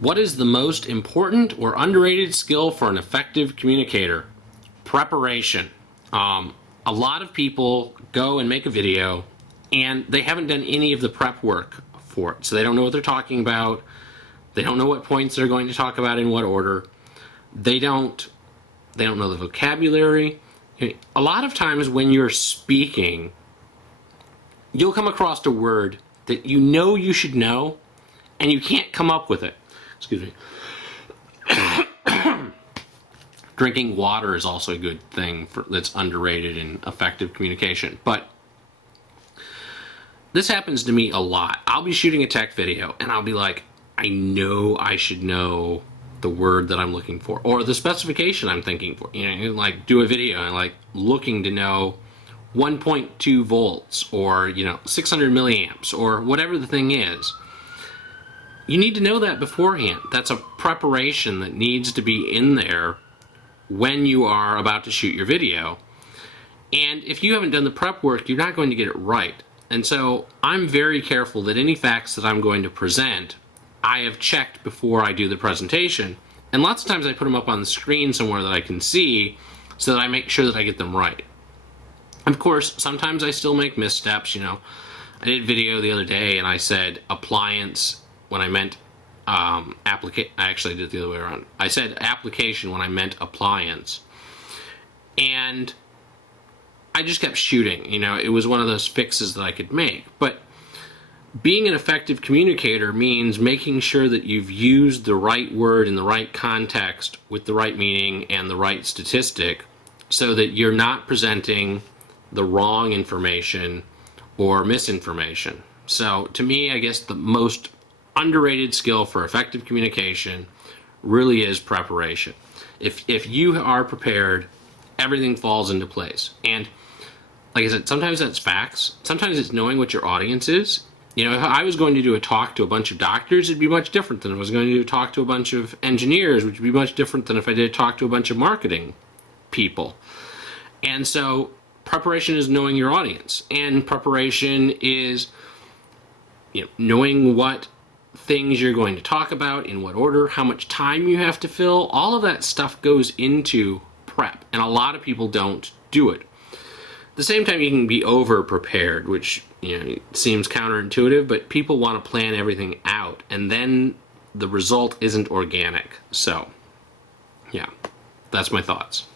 What is the most important or underrated skill for an effective communicator? Preparation. A lot of people go and make a video and they haven't done any of the prep work for it. So they don't know what they're talking about. They don't know what points they're going to talk about in what order. They don't know the vocabulary. A lot of times when you're speaking, you'll come across a word that you know you should know and you can't come up with it. Excuse me. Drinking water is also a good thing that's underrated in effective communication. But this happens to me a lot. I'll be shooting a tech video and I'll be like, I know I should know the word that I'm looking for or the specification I'm thinking for. You know, like do a video and like looking to know 1.2 volts or 600 milliamps or whatever the thing is. You need to know that beforehand. That's a preparation that needs to be in there when you are about to shoot your video. And if you haven't done the prep work, you're not going to get it right. And so I'm very careful that any facts that I'm going to present, I have checked before I do the presentation. And lots of times I put them up on the screen somewhere that I can see so that I make sure that I get them right. Of course, sometimes I still make missteps. I did a video the other day and I said appliance when I meant I actually did it the other way around. I said application when I meant appliance. And I just kept shooting. It was one of those fixes that I could make. But being an effective communicator means making sure that you've used the right word in the right context with the right meaning and the right statistic so that you're not presenting the wrong information or misinformation. So to me, I guess the most underrated skill for effective communication really is preparation. If you are prepared, everything falls into place. And like I said, sometimes that's facts. Sometimes it's knowing what your audience is. If I was going to do a talk to a bunch of doctors, it'd be much different than if I was going to do a talk to a bunch of engineers, which would be much different than if I did a talk to a bunch of marketing people. And so preparation is knowing your audience. And preparation is knowing what things you're going to talk about, in what order, how much time you have to fill. All of that stuff goes into prep, and a lot of people don't do it. At the same time, you can be over prepared, which seems counterintuitive, but people want to plan everything out, and then the result isn't organic. So, yeah, that's my thoughts.